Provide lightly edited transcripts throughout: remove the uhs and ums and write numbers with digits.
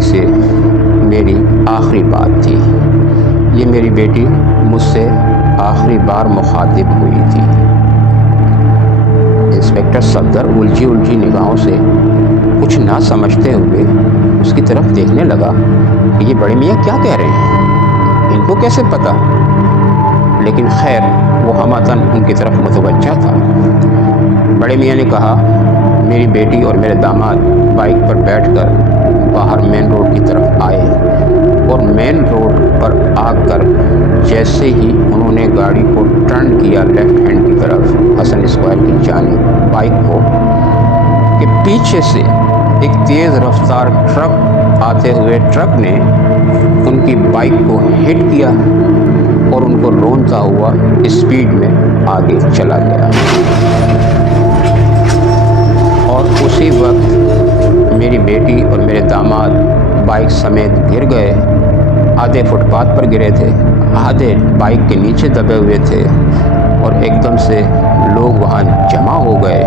بیٹی سے میری آخری بات تھی۔ یہ میری بیٹی مجھ سے آخری بار مخاطب ہوئی تھی۔ انسپکٹر صفدر الجھی نگاہوں سے کچھ نہ سمجھتے ہوئے اس کی طرف دیکھنے لگا کہ یہ بڑے میاں کیا کہہ رہے ہیں، ان کو کیسے پتہ؟ لیکن خیر وہ ہمتاً ان کی طرف متوجہ تھا۔ بڑے میاں نے کہا، میری بیٹی اور میرے داماد بائک پر بیٹھ کر باہر مین روڈ کی طرف آئے اور مین روڈ پر آ کر جیسے ہی انہوں نے گاڑی کو ٹرن کیا لیفٹ ہینڈ کی طرف حسن اسکوائر کی جانب بائک کو، کہ پیچھے سے ایک تیز رفتار ٹرک آتے ہوئے ٹرک نے ان کی بائک کو ہٹ کیا اور ان کو رونتا ہوا اسپیڈ میں آگے چلا گیا، اور اسی وقت میری بیٹی اور میرے داماد بائک سمیت گر گئے۔ آدھے فٹ پاتھ پر گرے تھے، آدھے بائک کے نیچے دبے ہوئے تھے، اور ایک دم سے لوگ وہاں جمع ہو گئے۔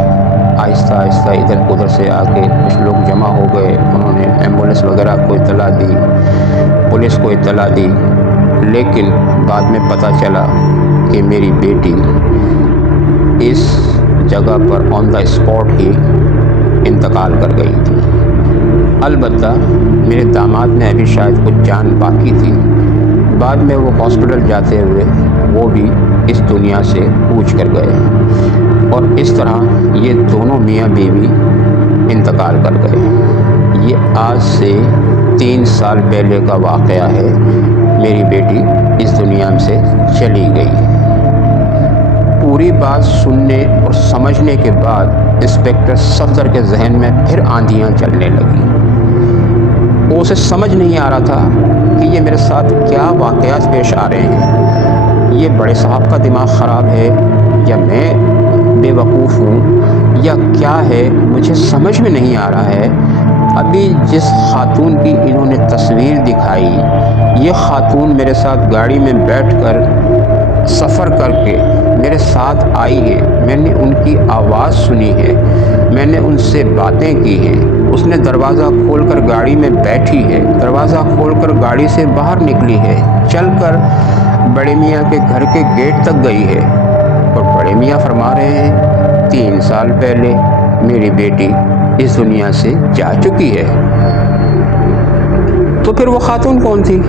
آہستہ آہستہ ادھر ادھر سے آ کے کچھ لوگ جمع ہو گئے، انہوں نے ایمبولینس وغیرہ کو اطلاع دی، پولیس کو اطلاع دی، لیکن بعد میں پتہ چلا کہ میری بیٹی اس جگہ پر آن دا اسپاٹ ہی انتقال کر گئی تھی۔ البتہ میرے داماد میں ابھی شاید کچھ جان باقی تھی، بعد میں وہ ہاسپٹل جاتے ہوئے وہ بھی اس دنیا سے کوچ کر گئے، اور اس طرح یہ دونوں میاں بیوی انتقال کر گئے۔ یہ آج سے 3 سال پہلے کا واقعہ ہے۔ میری بیٹی اس دنیا سے چلی گئی۔ پوری بات سننے اور سمجھنے کے بعد انسپکٹر صفدر کے ذہن میں پھر آندھیاں چلنے لگیں۔ وہ اسے سمجھ نہیں آ رہا تھا کہ یہ میرے ساتھ کیا واقعات پیش آ رہے ہیں۔ یہ بڑے صاحب کا دماغ خراب ہے یا میں بے وقوف ہوں یا کیا ہے، مجھے سمجھ میں نہیں آ رہا ہے۔ ابھی جس خاتون کی انہوں نے تصویر دکھائی، یہ خاتون میرے ساتھ گاڑی میں بیٹھ کر سفر کر کے میرے ساتھ آئی ہے، میں نے ان کی آواز سنی ہے، میں نے ان سے باتیں کی ہیں۔ اس نے دروازہ کھول کر گاڑی میں بیٹھی ہے، دروازہ کھول کر گاڑی سے باہر نکلی ہے، چل کر بڑے میاں کے گھر کے گیٹ تک گئی ہے، اور بڑے میاں فرما رہے ہیں 3 سال پہلے میری بیٹی اس دنیا سے جا چکی ہے۔ تو پھر وہ خاتون کون تھی؟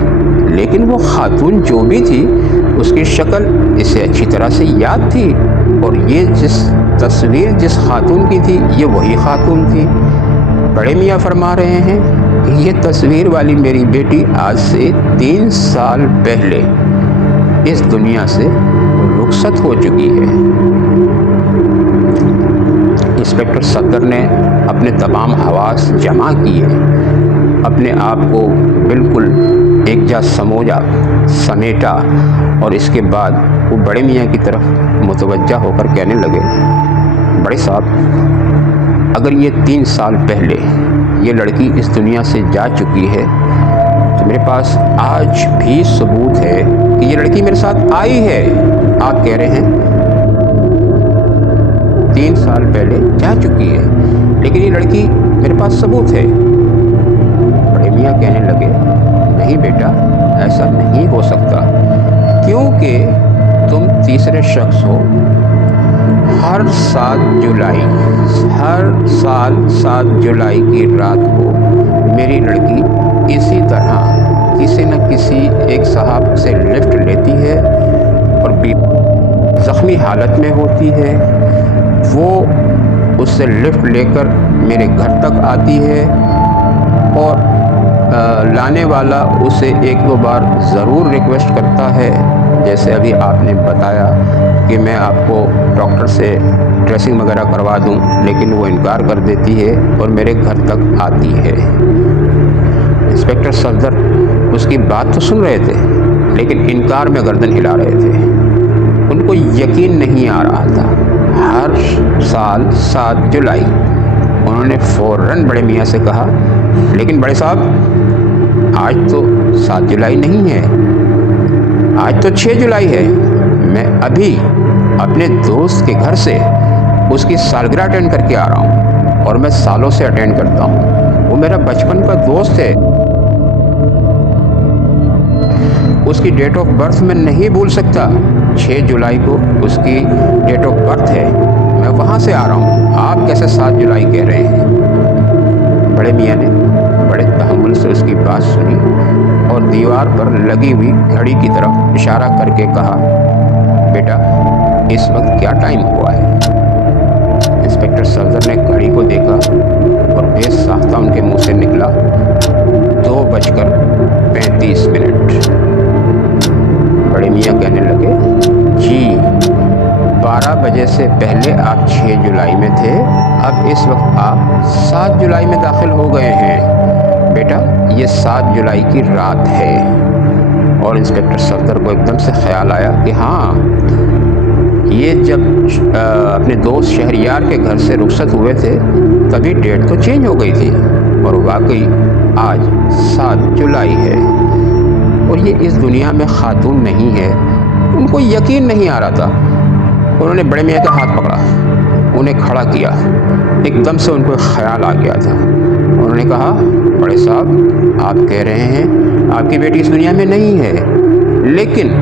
لیکن وہ خاتون جو بھی تھی اس کی شکل اسے اچھی طرح سے یاد تھی، اور یہ جس تصویر جس خاتون کی تھی یہ وہی خاتون تھی۔ بڑے میاں فرما رہے ہیں کہ یہ تصویر والی میری بیٹی آج سے 3 سال پہلے اس دنیا سے رخصت ہو چکی ہے۔ انسپکٹر صفدر نے اپنے تمام حواس جمع کیے، اپنے آپ کو بالکل ایک جا سمیٹا، اور اس کے بعد وہ بڑے میاں کی طرف متوجہ ہو کر کہنے لگے، بڑے صاحب، اگر یہ 3 سال پہلے یہ لڑکی اس دنیا سے جا چکی ہے تو میرے پاس آج بھی ثبوت ہے کہ یہ لڑکی میرے ساتھ آئی ہے۔ آپ کہہ رہے ہیں 3 سال پہلے جا چکی ہے، لیکن یہ لڑکی میرے پاس ثبوت ہے۔ بڑے میاں کہنے لگے، نہیں بیٹا، ایسا نہیں ہو سکتا، کیونکہ تم تیسرے شخص ہو۔ ہر 7 جولائی کی رات کو میری لڑکی اسی طرح کسی نہ کسی ایک صاحب سے لفٹ لیتی ہے اور زخمی حالت میں ہوتی ہے، وہ اس سے لفٹ لے کر میرے گھر تک آتی ہے، اور لانے والا اسے 1-2 بار ضرور ریکویسٹ کرتا ہے، جیسے ابھی آپ نے بتایا کہ میں آپ کو ڈاکٹر سے ڈریسنگ وغیرہ کروا دوں، لیکن وہ انکار کر دیتی ہے اور میرے گھر تک آتی ہے۔ انسپکٹر صفدر اس کی بات تو سن رہے تھے، لیکن انکار میں گردن ہلا رہے تھے۔ ان کو یقین نہیں آ رہا تھا۔ ہر سال 7 جولائی انہوں نے فوراً بڑے میاں سے کہا، لیکن بڑے صاحب، آج تو 7 جولائی نہیں ہے، آج تو 6 جولائی ہے۔ میں ابھی اپنے دوست کے گھر سے اس کی سالگرہ اٹینڈ کر کے آ رہا ہوں، اور میں سالوں سے اٹینڈ کرتا ہوں، وہ میرا بچپن کا دوست ہے۔ اس کی ڈیٹ آف برتھ میں نہیں بھول سکتا. 6 جولائی کو اس کی ڈیٹ آف برتھ ہے. میں وہاں سے آ رہا ہوں, آپ کیسے 7 جولائی کہہ رہے ہیں؟ بڑے میاں نے بڑے تحمل سے اس کی بات سنی اور دیوار پر لگی ہوئی گھڑی کی طرف اشارہ کر کے کہا, بیٹا اس وقت کیا ٹائم ہوا ہے؟ انسپکٹر صفدر نے گھڑی کو دیکھا اور بے ساختہ ان کے منہ سے نکلا 2:35. بڑے میاں کہنے لگے, جی 12 بجے سے پہلے آپ 6 جولائی میں تھے, اب اس وقت آپ 7 جولائی میں داخل ہو گئے ہیں. بیٹا یہ 7 جولائی کی رات ہے. اور انسپکٹر صفدر کو ایک دم سے خیال آیا کہ ہاں, یہ جب اپنے دوست شہریار کے گھر سے رخصت ہوئے تھے تبھی ڈیٹ تو چینج ہو گئی تھی, اور واقعی آج 7 جولائی ہے. اور یہ اس دنیا میں خاتون نہیں ہے. ان کو یقین نہیں آ رہا تھا. انہوں نے بڑے میاں کا ہاتھ پکڑا, انہیں کھڑا کیا. ایک دم سے ان کو خیال آ گیا تھا. انہوں نے کہا, بڑے صاحب آپ کہہ رہے ہیں آپ کی بیٹی اس دنیا میں نہیں ہے, لیکن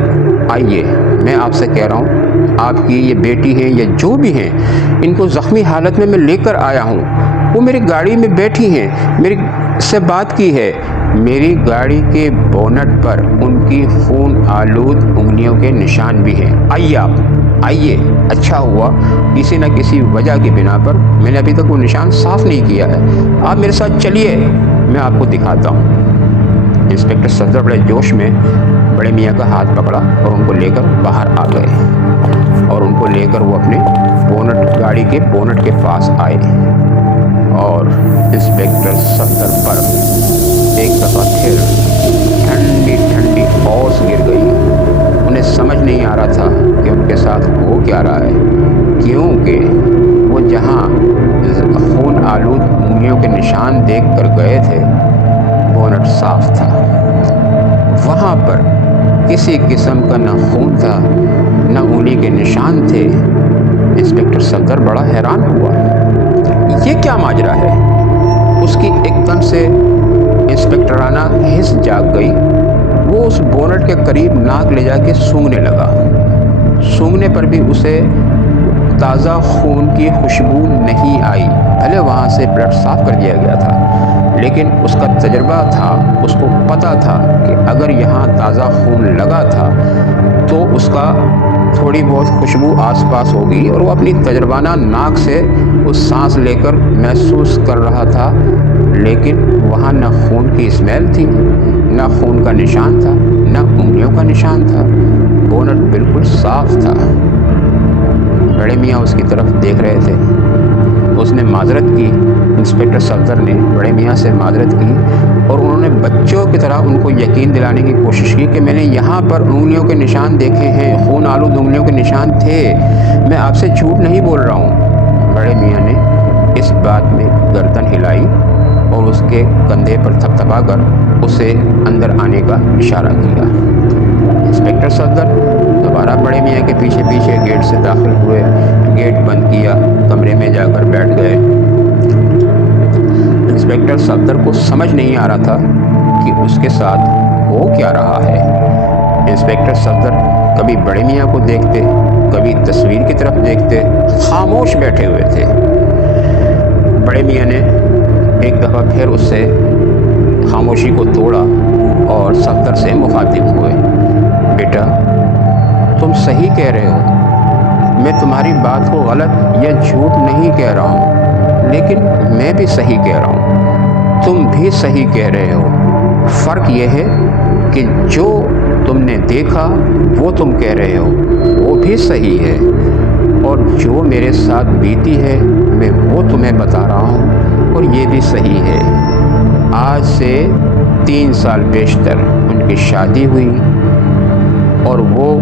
آئیے میں آپ سے کہہ رہا ہوں آپ کی یہ بیٹی ہے یا جو بھی ہیں, ان کو زخمی حالت میں لے کر آیا ہوں. وہ میری گاڑی میں بیٹھی ہیں, میری سے بات کی ہے. میری گاڑی کے بونٹ پر ان کی خون آلود انگلیوں کے نشان بھی ہیں. آئیے آپ آئیے. اچھا ہوا کسی نہ کسی وجہ کی بنا پر میں نے ابھی تک وہ نشان صاف نہیں کیا ہے. آپ میرے ساتھ چلیے, میں آپ کو دکھاتا ہوں. انسپکٹر صفدر بڑے جوش میں بڑے میاں کا ہاتھ پکڑا اور ان کو لے کر باہر آ گئے, اور ان کو لے کر وہ اپنے گاڑی کے بونٹ کے پاس آئے. اور انسپکٹر صفدر پر ایک دفعہ پھر ٹھنڈی ٹھنڈی اوس گر گئی. انہیں سمجھ نہیں آ رہا تھا کہ ان کے ساتھ ہو کیا رہا ہے, کیونکہ وہ جہاں خون آلود انگلیوں کے نشان دیکھ کر گئے تھے بونٹ صاف تھا. وہاں پر کسی قسم کا نہ خون تھا نہ انگلی کے نشان تھے. انسپکٹر صفدر بڑا حیران ہوا, یہ کیا ماجرا ہے؟ اس کی ایک دم سے انسپکٹرانہ حس جاگ گئی. وہ اس بونٹ کے قریب ناک لے جا کے سونگھنے لگا. سونگھنے پر بھی اسے تازہ خون کی خوشبو نہیں آئی. پہلے وہاں سے بلڈ صاف کر دیا گیا تھا, لیکن اس کا تجربہ تھا, اس کو پتہ تھا کہ اگر یہاں تازہ خون لگا تھا تو اس کا تھوڑی بہت خوشبو آس پاس ہوگی, اور وہ اپنی تجربانہ ناک سے اس سانس لے کر محسوس کر رہا تھا. لیکن وہاں نہ خون کی اسمیل تھی, نہ خون کا نشان تھا, نہ انگلیوں کا نشان تھا. بونٹ بالکل صاف تھا. بڑے میاں اس کی طرف دیکھ رہے تھے. اس نے معذرت کی. انسپکٹر صفدر نے بڑے میاں سے معذرت کی, اور انہوں نے بچوں کی طرح ان کو یقین دلانے کی کوشش کی کہ میں نے یہاں پر انگلیوں کے نشان دیکھے ہیں, خون آلود انگلیوں کے نشان تھے, میں آپ سے جھوٹ نہیں بول رہا ہوں. بڑے میاں نے اس بات میں گردن ہلائی اور اس کے کندھے پر تھپتھپا کر اسے اندر آنے کا اشارہ کیا. انسپکٹر صفدر دوبارہ بڑے میاں کے پیچھے پیچھے گیٹ سے داخل ہوئے, گیٹ بند کیا, کمرے میں جا کر بیٹھ گئے. انسپکٹر صفدر کو سمجھ نہیں آ رہا تھا کہ اس کے ساتھ ہو کیا رہا ہے. انسپکٹر صفدر کبھی بڑے میاں کو دیکھتے, کبھی تصویر کی طرف دیکھتے, خاموش بیٹھے ہوئے تھے. بڑے میاں نے ایک دفعہ پھر اس سے خاموشی کو توڑا اور صفدر سے مخاطب ہوئے. بیٹا تم صحیح کہہ رہے ہو, میں تمہاری بات کو غلط یا جھوٹ نہیں کہہ رہا ہوں, لیکن میں بھی صحیح کہہ رہا ہوں, تم بھی صحیح کہہ رہے ہو. فرق یہ ہے کہ جو تم نے دیکھا وہ تم کہہ رہے ہو وہ بھی صحیح ہے, اور جو میرے ساتھ بیتی ہے میں وہ تمہیں بتا رہا ہوں, اور یہ بھی صحیح ہے. آج سے 3 سال بیشتر ان کی شادی ہوئی, اور وہ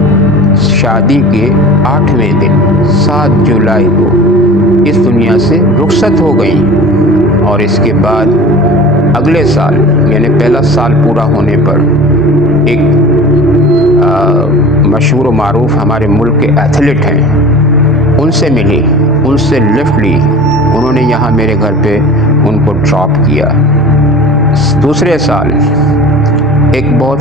شادی کے 8ویں دن 7 جولائی کو اس دنیا سے رخصت ہو گئیں. اور اس کے بعد اگلے سال یعنی پہلا سال پورا ہونے پر ایک مشہور و معروف ہمارے ملک کے ایتھلیٹ ہیں, ان سے ملی, ان سے لفٹ لی. انہوں نے یہاں میرے گھر پہ ان کو ڈراپ کیا. دوسرے سال ایک بہت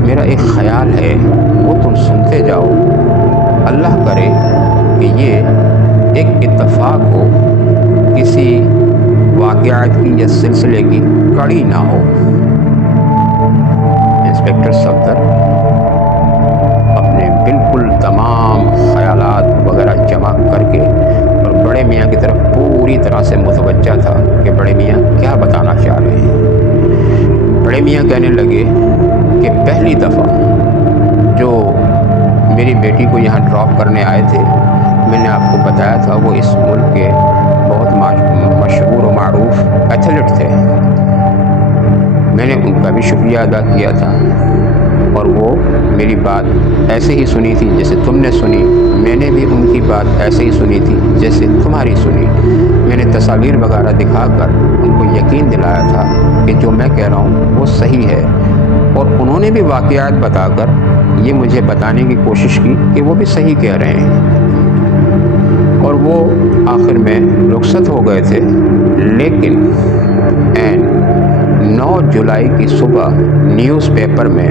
میرا ایک خیال ہے وہ تم سنتے جاؤ۔ اللہ کرے کہ یہ ایک اتفاق ہو، کسی واقعات کی یا سلسلے کی کڑی نہ ہو۔ انسپکٹر صفدر اپنے بالکل تمام خیالات وغیرہ جمع کر کے اور بڑے میاں کی طرف پوری طرح سے متوجہ تھا کہ بڑے میاں کیا بتانا چاہ رہے ہیں۔ بڑے میاں کہنے لگے کہ پہلی دفعہ جو میری بیٹی کو یہاں ڈراپ کرنے آئے تھے، میں نے آپ کو بتایا تھا وہ اس ملک کے بہت مشہور و معروف ایتھلیٹ تھے۔ میں نے ان کا بھی شکریہ ادا کیا تھا، اور وہ میری بات ایسے ہی سنی تھی جیسے تم نے سنی، میں نے بھی ان کی بات ایسے ہی سنی تھی جیسے تمہاری سنی۔ میں نے تصاویر وغیرہ دکھا کر ان کو یقین دلایا تھا کہ جو میں کہہ رہا ہوں وہ صحیح ہے، اور انہوں نے بھی واقعات بتا کر یہ مجھے بتانے کی کوشش کی کہ وہ بھی صحیح کہہ رہے ہیں۔ اور وہ آخر میں رخصت ہو گئے تھے، لیکن 9 جولائی کی صبح نیوز پیپر میں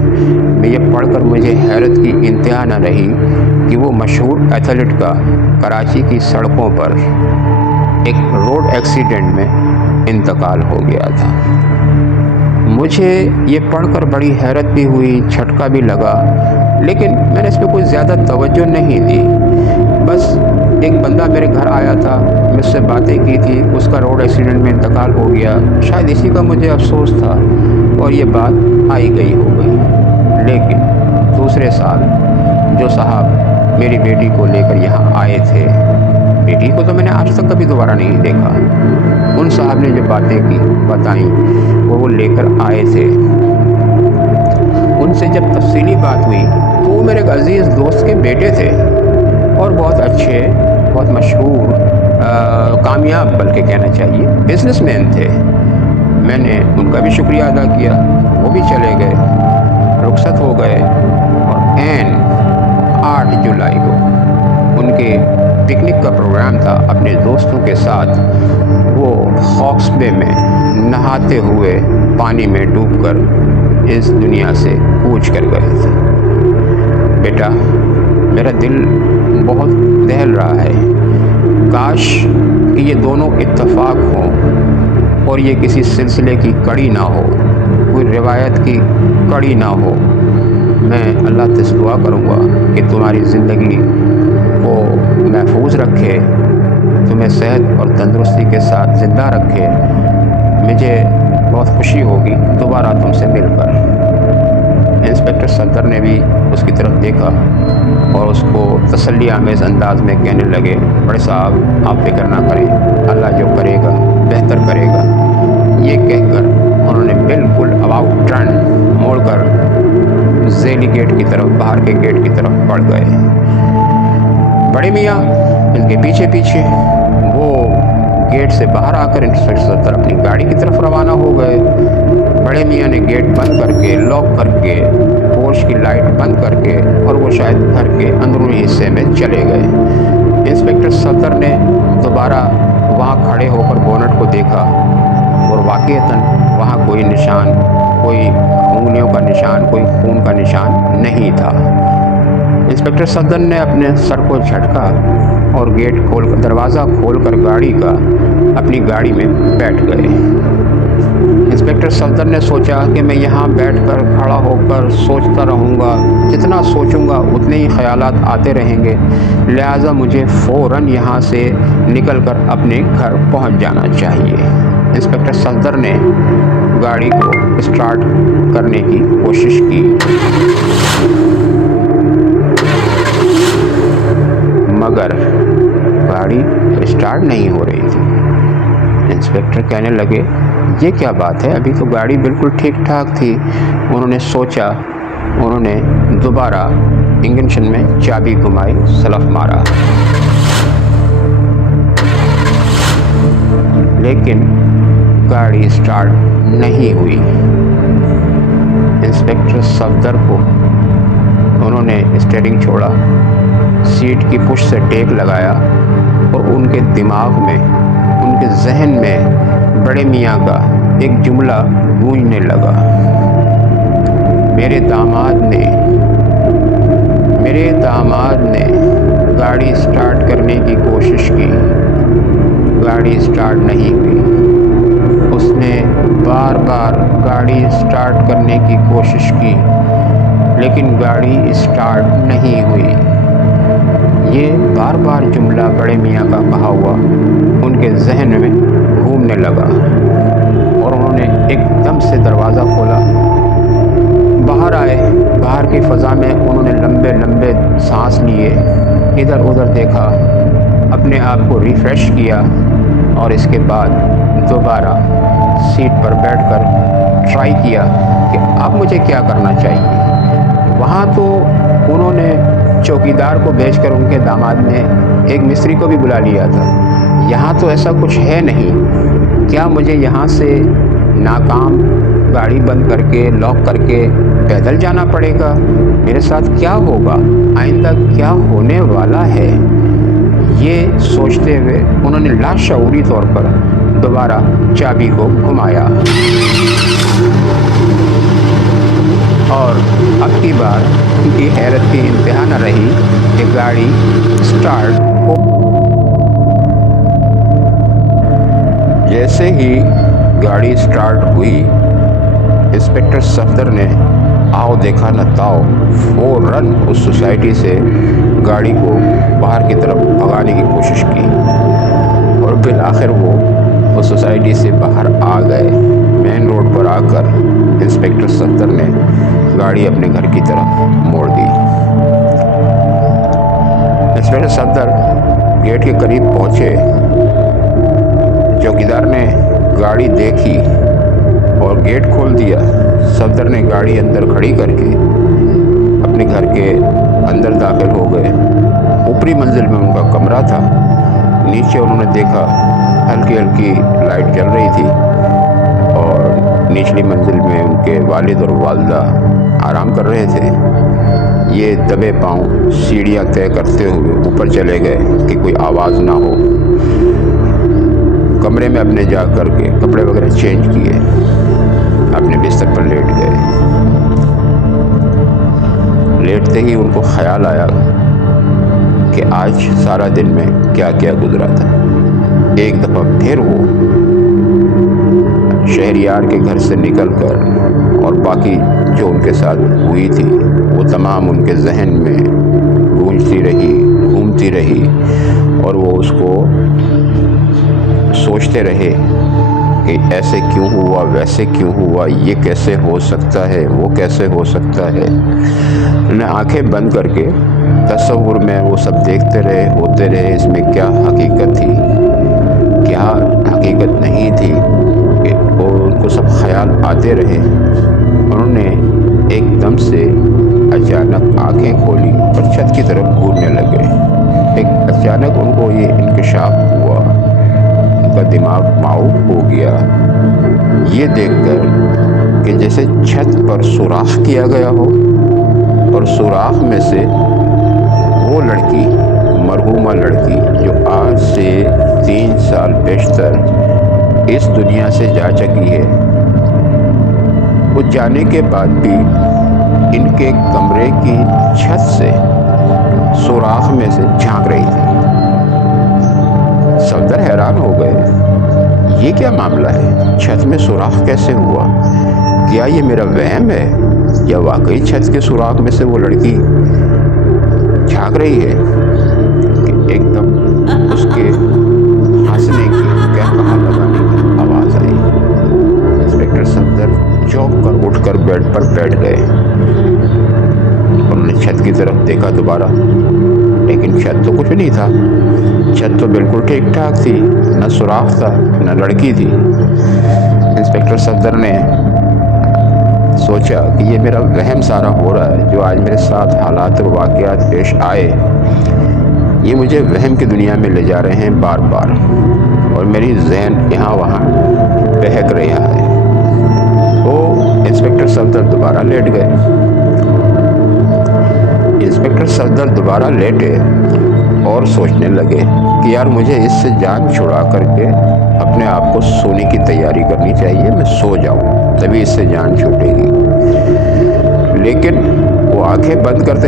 یہ پڑھ کر مجھے حیرت کی انتہا نہ رہی کہ وہ مشہور ایتھلیٹ کا کراچی کی سڑکوں پر ایک روڈ ایکسیڈنٹ میں انتقال ہو گیا تھا۔ مجھے یہ پڑھ کر بڑی حیرت بھی ہوئی، جھٹکا بھی لگا، لیکن میں نے اس پہ کوئی زیادہ توجہ نہیں دی۔ بس ایک بندہ میرے گھر آیا تھا، مجھ سے باتیں کی تھی، اس کا روڈ ایکسیڈنٹ میں انتقال ہو گیا، شاید اسی کا مجھے افسوس تھا، اور یہ بات آئی گئی ہو گئی۔ لیکن دوسرے سال جو صاحب میری بیٹی کو لے کر یہاں آئے تھے، بیٹی کو تو میں نے آج تک کبھی دوبارہ نہیں دیکھا، ان صاحب نے جو باتیں کی بتائیں وہ لے کر آئے تھے۔ ان سے جب تفصیلی بات ہوئی تو وہ میرے ایک عزیز دوست کے بیٹے تھے، اور بہت اچھے، بہت مشہور، کامیاب بلکہ کہنا چاہیے بزنس مین تھے۔ میں نے ان کا بھی شکریہ ادا کیا، وہ بھی چلے گئے، رخصت ہو گئے، اور 8 جولائی کو ان کے پکنک کا پروگرام تھا اپنے دوستوں کے ساتھ، وہ ہاکس بے میں نہاتے ہوئے پانی میں ڈوب کر اس دنیا سے کوچ کر گئے تھے۔ بیٹا، میرا دل بہت دہل رہا ہے، کاش کہ یہ دونوں اتفاق ہوں اور یہ کسی سلسلے کی کڑی نہ ہو، کوئی روایت کی کڑی نہ ہو۔ میں اللہ سے دعا کروں گا کہ تمہاری زندگی کو محفوظ رکھے، تمہیں صحت اور تندرستی کے ساتھ زندہ رکھے۔ مجھے بہت خوشی ہوگی دوبارہ تم سے مل کر۔ انسپکٹر صفدر نے بھی اس کی طرف دیکھا اور اس کو تسلی آمیز انداز میں کہنے لگے، بڑے صاحب آپ فکر نہ کریں، اللہ جو کرے گا بہتر کرے گا۔ یہ کہہ کر انہوں نے بالکل اباؤٹ ٹرن موڑ کر ذیلی گیٹ کی طرف، باہر کے گیٹ کی طرف بڑھ گئے۔ بڑے میاں ان کے پیچھے پیچھے، وہ گیٹ سے باہر آ کر انسپکٹر صفدر اپنی گاڑی کی طرف روانہ ہو گئے۔ بڑے میاں نے گیٹ بند کر کے، لاک کر کے، پورش کی لائٹ بند کر کے، اور وہ شاید گھر کے اندرونی حصے میں چلے گئے۔ انسپکٹر صفدر نے دوبارہ وہاں کھڑے ہو کر بونٹ کو دیکھا، اور واقعتاً وہاں کوئی نشان، کوئی انگلیوں کا نشان، کوئی خون کا نشان نہیں تھا۔ انسپکٹر صفدر نے اپنے سر کو جھٹکا اور گیٹ کھول کر، دروازہ کھول کر گاڑی کا اپنی گاڑی میں بیٹھ گئے۔ انسپکٹر صفدر نے سوچا کہ میں یہاں بیٹھ کر، کھڑا ہو کر سوچتا رہوں گا، جتنا سوچوں گا اتنے ہی خیالات آتے رہیں گے، لہٰذا مجھے فوراً یہاں سے نکل کر اپنے گھر پہنچ جانا چاہیے۔ انسپکٹر صفدر نے گاڑی کو اسٹارٹ کرنے کی کوشش کی، مگر گاڑی اسٹارٹ نہیں ہو رہی تھی۔ انسپکٹر کہنے لگے، یہ کیا بات ہے، ابھی تو گاڑی بالکل ٹھیک ٹھاک تھی۔ انہوں نے سوچا، انہوں نے دوبارہ انجن میں چابی گھمائی، سلف مارا، لیکن گاڑی اسٹارٹ نہیں ہوئی۔ انسپکٹر صفدر کو انہوں نے اسٹیئرنگ چھوڑا، سیٹ کی پش سے ٹیک لگایا، اور ان کے دماغ میں، ان کے ذہن میں بڑے میاں کا ایک جملہ گونجنے لگا۔ میرے داماد نے گاڑی سٹارٹ کرنے کی کوشش کی، گاڑی سٹارٹ نہیں ہوئی۔ اس نے بار بار گاڑی سٹارٹ کرنے کی کوشش کی لیکن گاڑی سٹارٹ نہیں ہوئی۔ یہ بار بار جملہ بڑے میاں کا کہا ہوا ان کے ذہن میں گھومنے لگا اور انہوں نے ایک دم سے دروازہ کھولا، باہر آئے۔ باہر کی فضا میں انہوں نے لمبے لمبے سانس لیے، ادھر ادھر دیکھا، اپنے آپ کو ریفریش کیا اور اس کے بعد دوبارہ سیٹ پر بیٹھ کر ٹرائی کیا کہ اب مجھے کیا کرنا چاہیے۔ وہاں تو انہوں نے چوکیدار کو بھیج کر ان کے داماد نے ایک مستری کو بھی بلا لیا تھا۔ یہاں تو ایسا کچھ ہے نہیں، کیا مجھے یہاں سے ناکام گاڑی بند کر کے لاک کر کے پیدل جانا پڑے گا؟ میرے ساتھ کیا ہوگا؟ آئندہ کیا ہونے والا ہے؟ یہ سوچتے ہوئے انہوں نے لاشعوری طور پر دوبارہ چابی کو گھمایا اور اب کی بار ان کی حیرت کی انتہا نہ رہی کہ گاڑی سٹارٹ ہو۔ جیسے ہی گاڑی سٹارٹ ہوئی، انسپکٹر صفدر نے آؤ دیکھا نہ تاؤ فوراً اس سوسائٹی سے گاڑی کو باہر کی طرف بھگانے کی کوشش کی اور بالآخر وہ اس سوسائٹی سے باہر آ گئے۔ مین روڈ پر آ کر انسپکٹر صفدر نے گاڑی اپنے گھر کی طرف موڑ دی۔ انسپکٹر صفدر گیٹ کے قریب پہنچے، چوکیدار نے گاڑی دیکھی اور گیٹ کھول دیا۔ صفدر نے گاڑی اندر کھڑی کر کے اپنے گھر کے اندر داخل ہو گئے۔ اوپری منزل میں ان کا کمرہ تھا، نیچے انہوں نے دیکھا ہلکی ہلکی لائٹ جل رہی تھی اور نچلی منزل میں ان کے والد اور والدہ آرام کر رہے تھے۔ یہ دبے پاؤں سیڑھیاں طے کرتے ہوئے اوپر چلے گئے کہ کوئی آواز نہ ہو۔ کمرے میں اپنے جا کر کے کپڑے وغیرہ چینج کیے، اپنے بستر پر لیٹ گئے۔ لیٹتے ہی ان کو خیال آیا کہ آج سارا دن میں کیا کیا گزرا تھا۔ ایک دفعہ پھر وہ شہریار کے گھر سے نکل کر اور باقی جو ان کے ساتھ ہوئی تھی وہ تمام ان کے ذہن میں گونجتی رہی، گھومتی رہی اور وہ اس کو سوچتے رہے کہ ایسے کیوں ہوا، ویسے کیوں ہوا، یہ کیسے ہو سکتا ہے، وہ کیسے ہو سکتا ہے۔ انہیں آنکھیں بند کر کے تصور میں وہ سب دیکھتے رہے، ہوتے رہے، اس میں کیا حقیقت تھی، کیا حقیقت نہیں تھی، اور ان کو سب خیال آتے رہے۔ انہوں نے ایک دم سے اچانک آنکھیں کھولی اور چھت کی طرف گھورنے لگے۔ ایک اچانک ان کو یہ انکشاف ہوا، ان کا دماغ معاف ہو گیا یہ دیکھ کر کہ جیسے چھت پر سوراخ کیا گیا ہو اور سوراخ میں سے وہ لڑکی، مرحومہ لڑکی جو آج سے 3 سال بیشتر اس دنیا سے جا چکی ہے، وہ جانے کے بعد بھی ان کے کمرے کی چھت سے سوراخ میں سے جھانک رہی تھی۔ صفدر حیران ہو گئے، یہ کیا معاملہ ہے؟ چھت میں سوراخ کیسے ہوا؟ کیا یہ میرا وہم ہے یا واقعی چھت کے سوراخ میں سے وہ لڑکی جھانک رہی ہے؟ کہ ایک دم اس کے ہنسنے کی، کہا لگانے کی آواز آئی۔ انسپکٹر صفدر چونک کر اٹھ کر بیڈ پر بیٹھ گئے۔ انہوں نے چھت کی طرف دیکھا دوبارہ، لیکن چھت تو کچھ نہیں تھا، چھت تو بالکل ٹھیک ٹھاک تھی، نہ سوراخ تھا نہ لڑکی تھی۔ انسپکٹر صفدر نے سوچا کہ یہ میرا وہم سارا ہو رہا ہے، جو آج میرے ساتھ حالات اور واقعات پیش آئے یہ مجھے وہم کی دنیا میں لے جا رہے ہیں بار بار، اور میری ذہن یہاں وہاں بہک رہا ہے۔ وہ انسپکٹر صفدر دوبارہ لیٹ گئے۔ انسپکٹر صفدر دوبارہ لیٹے اور سوچنے لگے کہ یار مجھے اس سے جان چھڑا کر کے اپنے آپ کو سونے کی تیاری کرنی چاہیے، میں سو جاؤں تبھی اس سے جان چھوٹے گی۔ لیکن وہ آنکھیں بند کرتے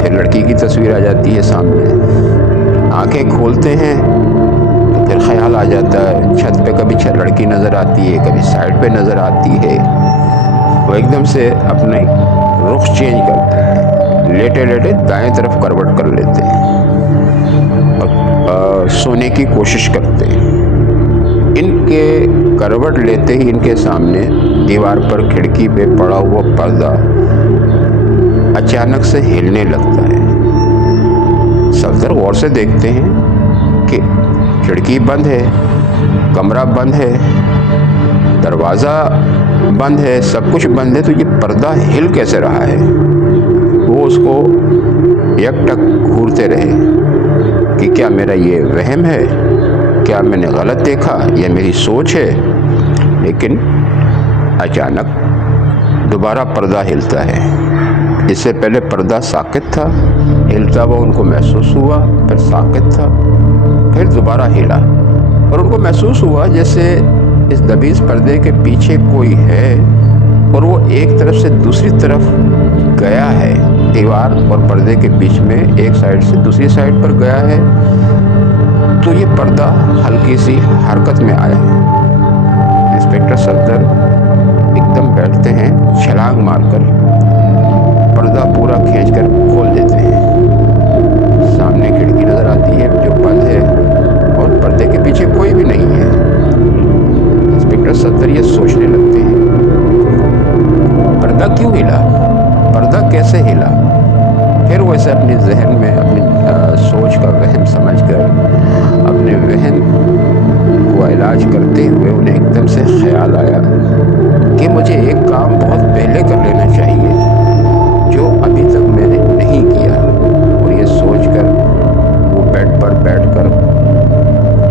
پھر لڑکی کی تصویر آ جاتی ہے سامنے، آنکھیں کھولتے ہیں تو پھر خیال آ جاتا ہے، چھت پہ کبھی لڑکی نظر آتی ہے، کبھی سائڈ پہ نظر آتی ہے، وہ ایک دم سے اپنے رخ چینج کرتے ہیں، لیٹے لیٹے دائیں طرف کروٹ کر لیتے ہیں اور سونے کی کوشش کرتے ہیں۔ ان کے کروٹ لیتے ہی ان کے سامنے دیوار پر کھڑکی پہ پڑا ہوا پردہ اچانک سے ہلنے لگتا ہے۔ صفدر غور سے دیکھتے ہیں کہ کھڑکی بند ہے، کمرہ بند ہے، دروازہ بند ہے، سب کچھ بند ہے، تو یہ پردہ ہل کیسے رہا ہے؟ وہ اس کو یک ٹک گھورتے رہے کہ کیا میرا یہ وہم ہے، کیا میں نے غلط دیکھا، یہ میری سوچ ہے؟ لیکن اچانک دوبارہ پردہ ہلتا ہے۔ اس سے پہلے پردہ ساکت تھا، ہلتا ہوا ان کو محسوس ہوا، پھر ساکت تھا، پھر دوبارہ ہلا، اور ان کو محسوس ہوا جیسے اس دبیز پردے کے پیچھے کوئی ہے اور وہ ایک طرف سے دوسری طرف گیا ہے، دیوار اور پردے کے بیچ میں ایک سائڈ سے دوسری سائڈ پر گیا ہے، تو یہ پردہ ہلکی سی حرکت میں آیا ہے۔ انسپکٹر صفدر ایک دم بیٹھتے ہیں، چھلانگ مار کر پردہ پورا کھینچ کر کھول دیتے ہیں۔ سامنے کھڑکی نظر آتی ہے جو بند ہے اور پردے کے پیچھے کوئی بھی نہیں ہے۔ انسپکٹر صفدر یہ سوچنے لگتے ہیں، پردہ کیوں ہلا، پردہ کیسے ہلا؟ پھر وہ اسے اپنے ذہن میں اپنی سوچ کا وہم سمجھ کر اپنے وہم کو علاج کرتے ہوئے انہیں ایک دم سے خیال آیا کہ مجھے ایک کام بہت پہلے کر لینا چاہیے جو ابھی تک میں نے نہیں کیا، اور یہ سوچ کر وہ بیڈ پر بیٹھ کر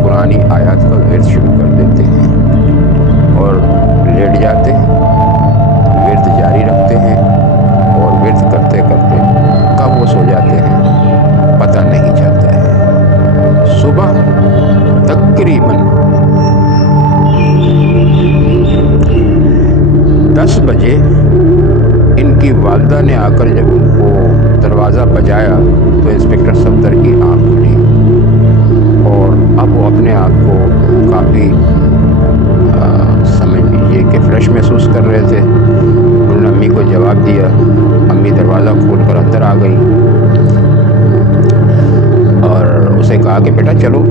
قرآنی آیات کا ورد شروع کر دیتے ہیں اور لیٹ جاتے ہیں، ورد جاری رکھتے ہیں، اور ورد کرتے کرتے کب وہ سو جاتے ہیں پتہ نہیں چلتا ہے۔ صبح تقریباً 10 بجے ان کی والدہ نے آ کر جب ان کو دروازہ بجایا تو انسپکٹر صفدر کی آنکھ کھلی، اور اب وہ اپنے آپ کو کافی سمجھ لیجیے کہ فریش محسوس کر رہے تھے۔ انہوں نے امی کو جواب دیا، امی دروازہ کھول کر اندر آ گئی اور اسے کہا کہ بیٹا چلو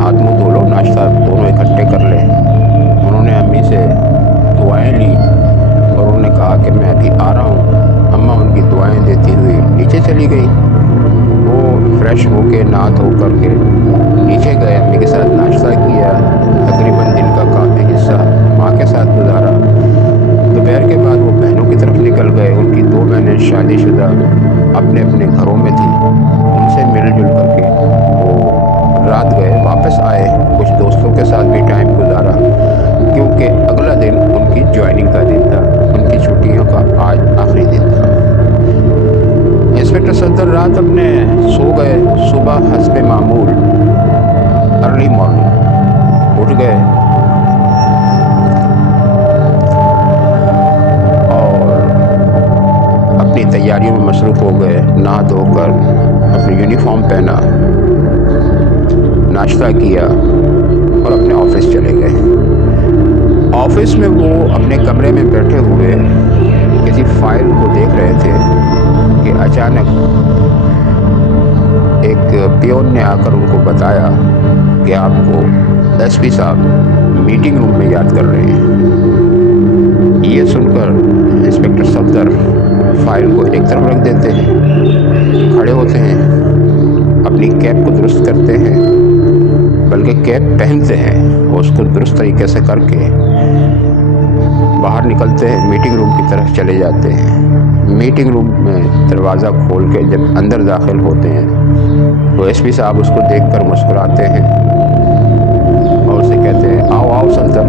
ہاتھ منہ دھو لو، ناشتہ دونوں اکٹھے کر لیں۔ انہوں نے امی سے دعائیں لی اور انہوں نے کہا کہ میں ابھی آ رہا ہوں۔ اماں ان کی دعائیں دیتی ہوئی نیچے چلی گئی۔ وہ فریش ہو کے نہا دھو کر کے نیچے گئے، امی کے ساتھ ناشتہ کیا، تقریباً دن کا کافی حصہ ماں کے ساتھ گزارا۔ دوپہر کے بعد وہ بہنوں کی طرف نکل گئے، ان کی 2 بہنیں شادی شدہ اپنے اپنے گھروں میں تھیں، ان سے مل جل کر کے وہ رات گئے، واپس آئے، کچھ دوستوں کے ساتھ بھی ٹائم گزارا، کیونکہ اگلا دن ان کی جوائننگ کا دن تھا، ان کی چھٹیوں کا آج آخری دن تھا۔ انسپکٹر صفدر رات اپنے سو گئے، صبح حسب معمول ارلی مارننگ اٹھ گئے اور اپنی تیاریوں میں مصروف ہو گئے، نہا دھو کر اپنی یونیفارم پہنا، ناشتہ کیا اور اپنے آفس چلے گئے۔ آفس میں وہ اپنے کمرے میں بیٹھے ہوئے کسی فائل کو دیکھ رہے تھے کہ اچانک ایک پیون نے آ کر ان کو بتایا کہ آپ کو ایس پی صاحب میٹنگ روم میں یاد کر رہے ہیں۔ یہ سن کر انسپکٹر صفدر فائل کو ایک طرف رکھ دیتے ہیں، کھڑے ہوتے ہیں، اپنی کیپ کو درست کرتے ہیں، بلکہ کیپ پہنتے ہیں اور اس کو درست طریقے سے کر کے باہر نکلتے ہیں، میٹنگ روم کی طرف چلے جاتے ہیں۔ میٹنگ روم میں دروازہ کھول کے جب اندر داخل ہوتے ہیں تو ایس پی صاحب اس کو دیکھ کر مسکراتے ہیں اور اسے کہتے ہیں آؤ آؤ صفدر،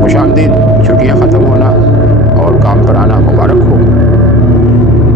خوش آمدید، چھٹیاں ختم ہونا اور کام پر آنا مبارک ہو۔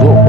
2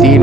3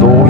2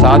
7